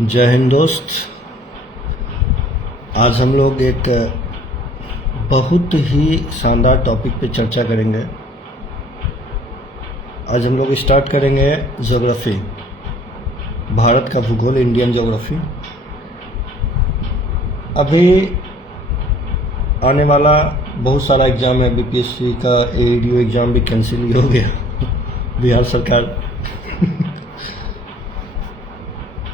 जय हिंद दोस्त। आज हम लोग एक बहुत ही शानदार टॉपिक पे चर्चा करेंगे। आज हम लोग स्टार्ट करेंगे ज्योग्राफी, भारत का भूगोल, इंडियन ज्योग्राफी। अभी आने वाला बहुत सारा एग्ज़ाम है, बीपीएससी का एडीओ एग्ज़ाम भी कैंसिल ही हो गया बिहार सरकार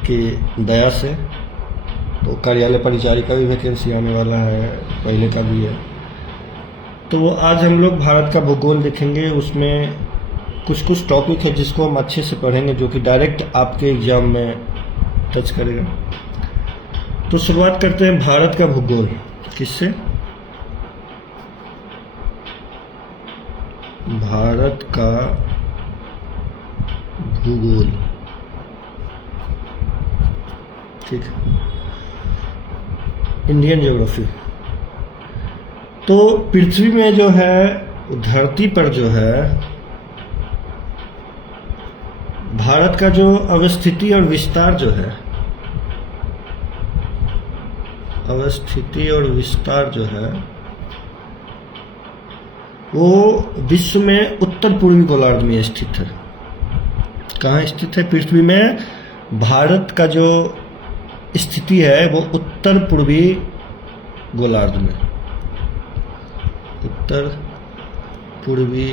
की दया से। तो कार्यालय परिचारी का भी वैकेंसी आने वाला है, पहले का भी है। तो आज हम लोग भारत का भूगोल देखेंगे। उसमें कुछ कुछ टॉपिक है जिसको हम अच्छे से पढ़ेंगे, जो कि डायरेक्ट आपके एग्ज़ाम में टच करेगा। तो शुरुआत करते हैं भारत का भूगोल। किससे? भारत का भूगोल, ठीक है, इंडियन ज्योग्राफी। तो पृथ्वी में जो है, धरती पर जो है, भारत का जो अवस्थिति और विस्तार जो है, अवस्थिति और विस्तार जो है, वो विश्व में उत्तर पूर्वी गोलार्ध में स्थित है। कहाँ स्थित है? पृथ्वी में भारत का जो स्थिति है वो उत्तर पूर्वी गोलार्ध में, उत्तर पूर्वी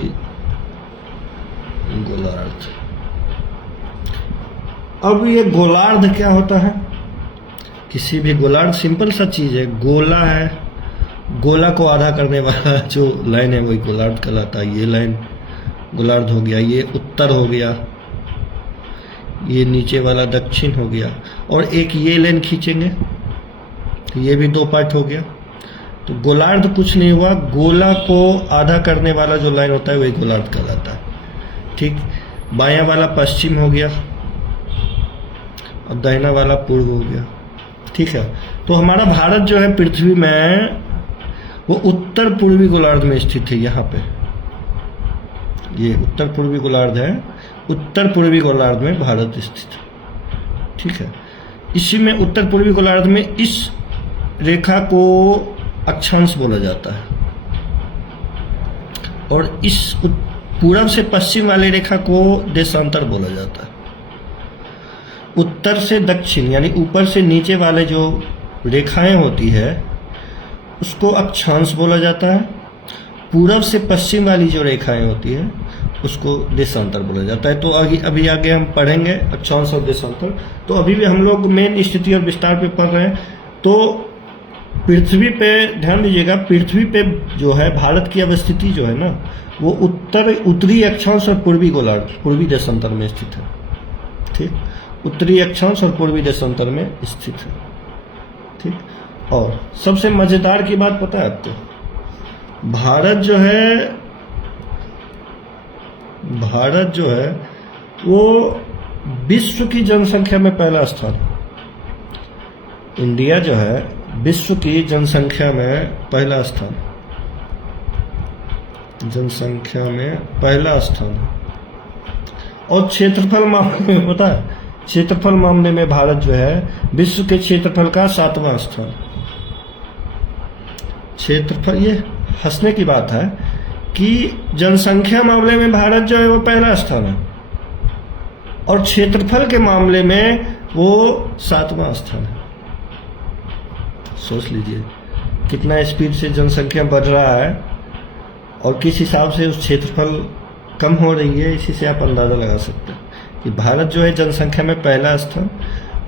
गोलार्ध। अब ये गोलार्ध क्या होता है? किसी भी गोलार्ध सिंपल सा चीज है, गोला है, गोला को आधा करने वाला जो लाइन है वही गोलार्ध कहलाता है। ये लाइन गोलार्ध हो गया, ये उत्तर हो गया, ये नीचे वाला दक्षिण हो गया, और एक ये लाइन खींचेंगे तो ये भी दो पार्ट हो गया। तो गोलार्ध कुछ नहीं हुआ, गोला को आधा करने वाला जो लाइन होता है वही गोलार्ध कहलाता है। ठीक, बायां वाला पश्चिम हो गया और दाहिना वाला पूर्व हो गया। ठीक है, तो हमारा भारत जो है पृथ्वी में वो उत्तर पूर्वी गोलार्ध में स्थित है। यहाँ पे ये उत्तर पूर्वी गोलार्ध है, उत्तर पूर्वी गोलार्ध में भारत स्थित है। ठीक है, इसी में उत्तर पूर्वी गोलार्ध में इस रेखा को अक्षांश बोला जाता है, और इस पूरब से पश्चिम वाली रेखा को देशांतर बोला जाता है। उत्तर से दक्षिण यानी ऊपर से नीचे वाले जो रेखाएं होती है उसको अक्षांश बोला जाता है। पूरब से पश्चिम वाली जो रेखाएं होती है उसको देशांतर बोला जाता है। तो अभी आगे हम पढ़ेंगे अक्षांश और देशांतर। तो अभी भी हम लोग मेन स्थिति और विस्तार पे पढ़ रहे हैं। तो पृथ्वी पे ध्यान दीजिएगा, पृथ्वी पे जो है भारत की अवस्थिति जो है ना, वो उत्तरी अक्षांश और पूर्वी गोलार्ध, पूर्वी देशांतर में स्थित है। ठीक, उत्तरी अक्षांश और पूर्वी देशांतर में स्थित है। ठीक, और सबसे मजेदार की बात पता है आपको, भारत जो है वो विश्व की जनसंख्या में पहला स्थान। इंडिया जो है विश्व की जनसंख्या में पहला स्थान, जनसंख्या में पहला स्थान। और क्षेत्रफल मामले में पता है, क्षेत्रफल मामले में भारत जो है विश्व के क्षेत्रफल का 7वां स्थान। क्षेत्रफल, ये हंसने की बात है कि जनसंख्या मामले में भारत जो है वो पहला स्थान है, और क्षेत्रफल के मामले में वो 7वां स्थान है। सोच लीजिए कितना स्पीड से जनसंख्या बढ़ रहा है और किस हिसाब से उस क्षेत्रफल कम हो रही है। इसी से आप अंदाजा लगा सकते हैं कि भारत जो है जनसंख्या में पहला स्थान।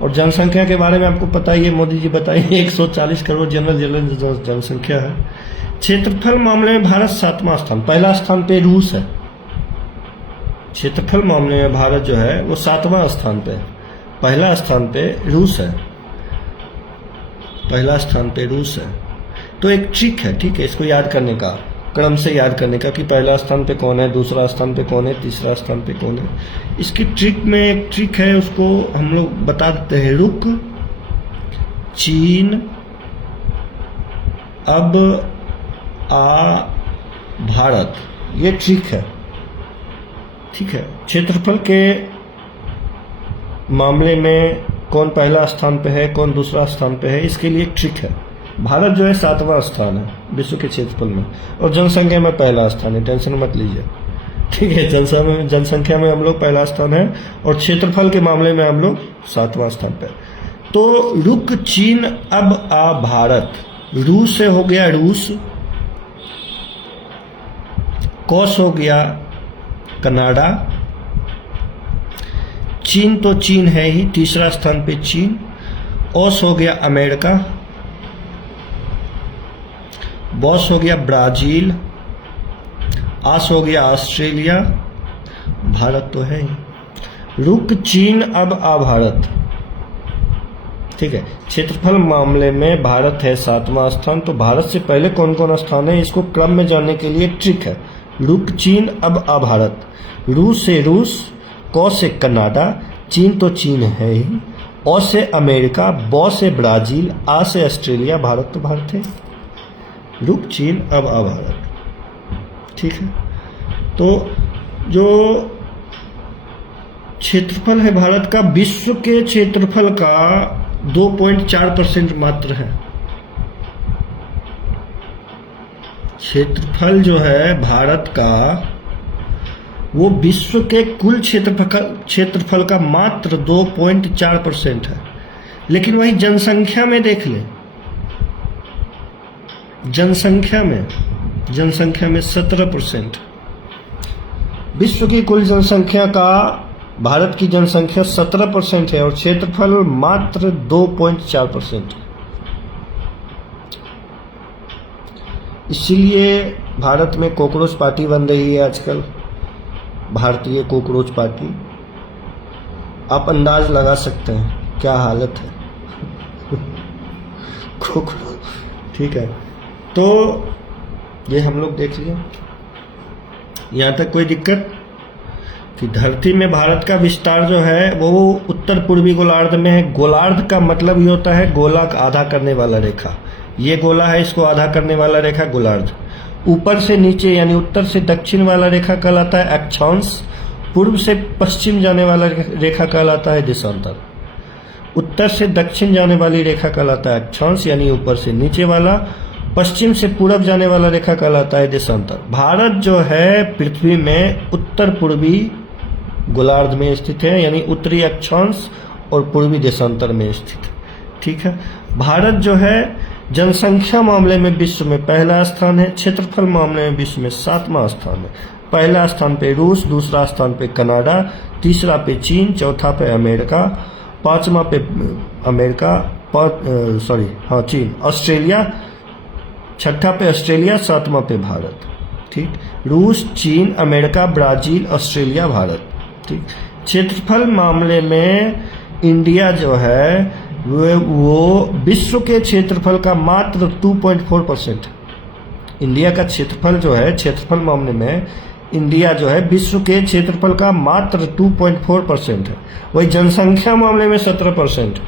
और जनसंख्या के बारे में आपको पता ही है, मोदी जी बताइए, 140 करोड़ जनरल जनसंख्या है। क्षेत्रफल मामले में भारत 7वां स्थान, पहला स्थान पे रूस है। क्षेत्रफल मामले में भारत जो है वो 7वां स्थान पे, पहला स्थान पे रूस है, पहला स्थान पे रूस है। तो एक ट्रिक है, ठीक है, इसको याद करने का, क्रम से याद करने का कि पहला स्थान पे कौन है, दूसरा स्थान पे कौन है, तीसरा स्थान पे कौन है। इसकी ट्रिक में एक ट्रिक है, उसको हम लोग बता देते हैं। रुक, चीन, अब, आ, भारत, ये ट्रिक है। ठीक है, क्षेत्रफल के मामले में कौन पहला स्थान पे है, कौन दूसरा स्थान पे है, इसके लिए एक ट्रिक है। भारत जो है 7वां स्थान है विश्व के क्षेत्रफल में, और जनसंख्या में पहला स्थान है, टेंशन मत लीजिए, ठीक है। जनसंख्या में हम लोग पहला स्थान है, और क्षेत्रफल के मामले में हम लोग 7वां स्थान पे। तो रुक चीन अब आ भारत, रूस से हो गया रूस, कॉस हो गया कनाडा, चीन तो चीन है ही, तीसरा स्थान पे चीन, ओस हो गया अमेरिका, बॉस हो गया ब्राजील, आस हो गया ऑस्ट्रेलिया, भारत तो है ही। रुक चीन अब आ भारत, ठीक है। क्षेत्रफल मामले में भारत है 7वां स्थान, तो भारत से पहले कौन कौन स्थान है इसको क्रम में जानने के लिए ट्रिक है। रुक चीन अब आ भारत, रूस से रूस, क से कनाडा, चीन तो चीन है ही, ओ से अमेरिका, बॉ से ब्राजील, आ से ऑस्ट्रेलिया, भारत तो भारत है। रुक चीन अब आ भारत, ठीक है। तो जो क्षेत्रफल है भारत का, विश्व के क्षेत्रफल का 2.4% मात्र है। क्षेत्रफल जो है भारत का वो विश्व के कुल क्षेत्रफल का मात्र 2.4% है। लेकिन वही जनसंख्या में देख लें, जनसंख्या में 17%। विश्व की कुल जनसंख्या का भारत की जनसंख्या 17% है और क्षेत्रफल मात्र 2.4% है। इसीलिए भारत में कॉकरोच पार्टी बन रही है आजकल, भारतीय कॉकरोच पार्टी। आप अंदाज लगा सकते हैं क्या हालत है ठीक है। तो ये हम लोग देख लिए, यहाँ तक कोई दिक्कत? कि धरती में भारत का विस्तार जो है वो उत्तर पूर्वी गोलार्ध में है। गोलार्ध का मतलब ये होता है गोला का आधा करने वाला रेखा। ये गोला है, इसको आधा करने वाला रेखा गोलार्ध। ऊपर से नीचे यानी उत्तर से दक्षिण वाला रेखा कहलाता है अक्षांश। पूर्व से पश्चिम जाने वाला रेखा कहलाता है देशांतर। उत्तर से दक्षिण जाने वाली रेखा कहलाता है अक्षांश यानी ऊपर से नीचे वाला। पश्चिम से पूरब जाने वाला रेखा कहलाता है देशांतर। भारत जो है पृथ्वी में उत्तर पूर्वी गोलार्ध में स्थित है यानी उत्तरी अक्षांश और पूर्वी देशांतर में स्थित है, ठीक है। भारत जो है जनसंख्या मामले में विश्व में पहला स्थान है, क्षेत्रफल मामले में विश्व में 7वां स्थान है। पहला स्थान पे रूस, दूसरा स्थान पे कनाडा, तीसरा पे चीन, चौथा पे अमेरिका, पांचवा पे चीन, ऑस्ट्रेलिया, छठा पे ऑस्ट्रेलिया, सातवां पे भारत, ठीक। रूस, चीन, अमेरिका, ब्राजील, ऑस्ट्रेलिया, भारत, ठीक। क्षेत्रफल मामले में इंडिया जो है वो विश्व के क्षेत्रफल का मात्र 2.4% है। इंडिया का क्षेत्रफल जो है, क्षेत्रफल मामले में इंडिया जो है विश्व के क्षेत्रफल का मात्र 2.4% है। वही जनसंख्या मामले में 17% है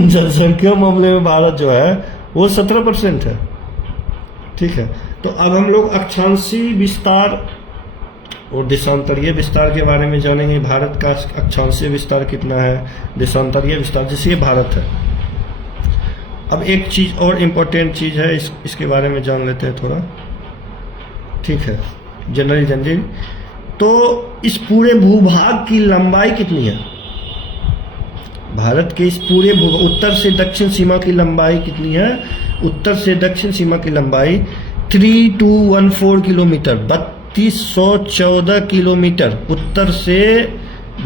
जनसंख्या मामले में भारत जो है वो 17% है, ठीक है। तो अब हम लोग अक्षांशी विस्तार और देशांतरीय विस्तार के बारे में जानेंगे। भारत का अक्षांशीय विस्तार कितना है, देशांतरीय विस्तार, जैसे ये भारत है। अब एक चीज और इम्पोर्टेंट चीज है, इसके बारे में जान लेते हैं थोड़ा, ठीक है। जनरली तो इस पूरे भूभाग की लंबाई कितनी है? भारत के इस पूरे उत्तर से दक्षिण सीमा की लंबाई कितनी है? उत्तर से दक्षिण सीमा की लंबाई 3214 किलोमीटर, 3214 किलोमीटर। उत्तर से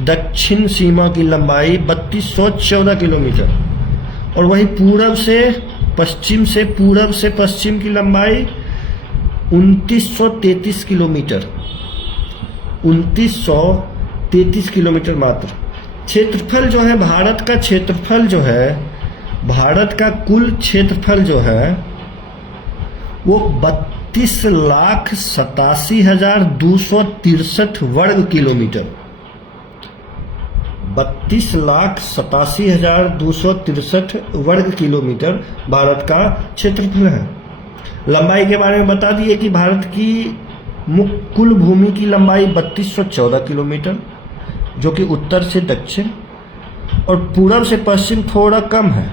दक्षिण सीमा की लंबाई 3214 किलोमीटर। और वही पूरब से पश्चिम की लंबाई 2933 किलोमीटर, 2933 किलोमीटर मात्र। क्षेत्रफल जो है भारत का, क्षेत्रफल जो है भारत का कुल क्षेत्रफल जो है वो 32,87,263 वर्ग किलोमीटर, 32,87,263 वर्ग किलोमीटर भारत का क्षेत्रफल है। लंबाई के बारे में बता दिए कि भारत की कुल भूमि की लंबाई 3214 किलोमीटर, जो कि उत्तर से दक्षिण, और पूरब से पश्चिम थोड़ा कम है,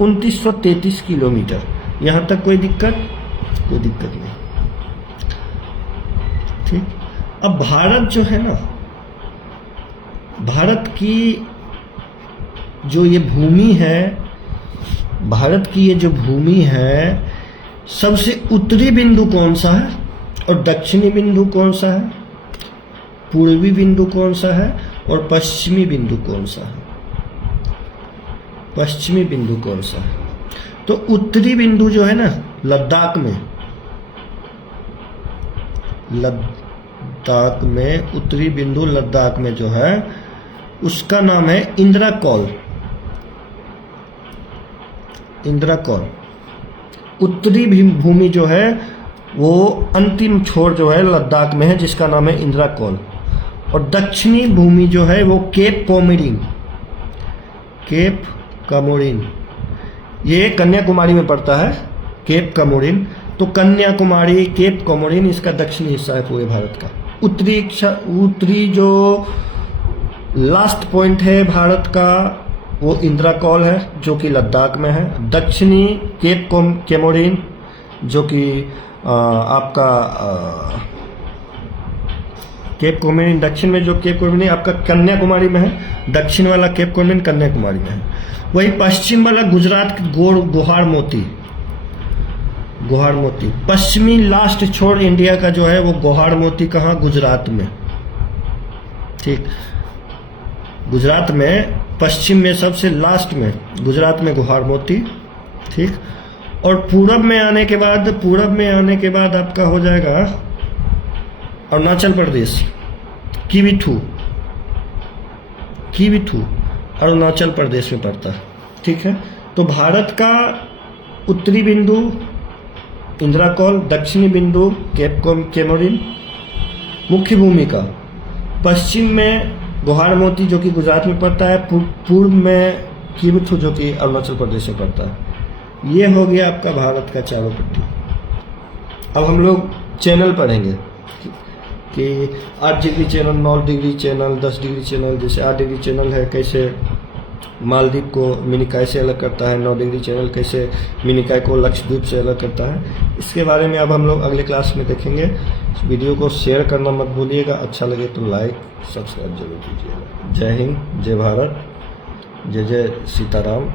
2933 किलोमीटर। यहाँ तक कोई दिक्कत नहीं। ठीक। अब भारत जो है ना, भारत की जो ये भूमि है, भारत की ये जो भूमि है, सबसे उत्तरी बिंदु कौन सा है और दक्षिणी बिंदु कौन सा है, पूर्वी बिंदु कौन सा है और पश्चिमी बिंदु कौन सा है? पश्चिमी बिंदु कौन सा है? तो उत्तरी बिंदु जो है ना, लद्दाख में उत्तरी बिंदु लद्दाख में जो है, उसका नाम है इंद्राकौल। उत्तरी भूमि जो है वो अंतिम छोर जो है लद्दाख में है, जिसका नाम है इंद्राकौल। और दक्षिणी भूमि जो है वो केप कमोरिन, ये कन्याकुमारी में पड़ता है, केप कमोरिन। तो कन्याकुमारी, केप कमोरिन, इसका दक्षिणी हिस्सा है पूरे भारत का। उत्तरी जो लास्ट पॉइंट है भारत का वो इंद्राकौल है, जो कि लद्दाख में है। दक्षिणी केप कमोरिन, जो कि आपका केप कमोरिन दक्षिण में, जो केप कमोरिन आपका कन्याकुमारी में है, दक्षिण वाला केप कमोरिन कन्याकुमारी में है। वही पश्चिम वाला गुजरात की गुहार मोती, पश्चिमी लास्ट छोर इंडिया का जो है वो गुहार मोती कहाँ? गुजरात में। ठीक, गुजरात में पश्चिम में सबसे लास्ट में गुजरात में गुहार मोती। ठीक, और पूरब में आने के बाद आपका हो जाएगा अरुणाचल प्रदेश, कीवीथू अरुणाचल प्रदेश में पड़ता है। ठीक है, तो भारत का उत्तरी बिंदु इंद्राकौल, दक्षिणी बिंदु केप कमोरिन, मुख्य भूमि का पश्चिम में गुहार मोती जो कि गुजरात में पड़ता है, पूर्व में कीवीथू जो कि अरुणाचल प्रदेश में पड़ता है। ये हो गया आपका भारत का चारों पट्टी। अब हम लोग चैनल पढ़ेंगे कि 8 degree channel, 9 degree channel, 10 degree channel. जैसे 8 डिग्री चैनल है, कैसे मालदीव को मिनिकॉय से अलग करता है। 9 डिग्री चैनल कैसे मिनिकॉय को लक्षद्वीप से अलग करता है। इसके बारे में अब हम लोग अगले क्लास में देखेंगे। इस वीडियो को शेयर करना मत भूलिएगा, अच्छा लगे तो लाइक सब्सक्राइब जरूर कीजिएगा। जय हिंद, जय भारत, जय जय सीताराम।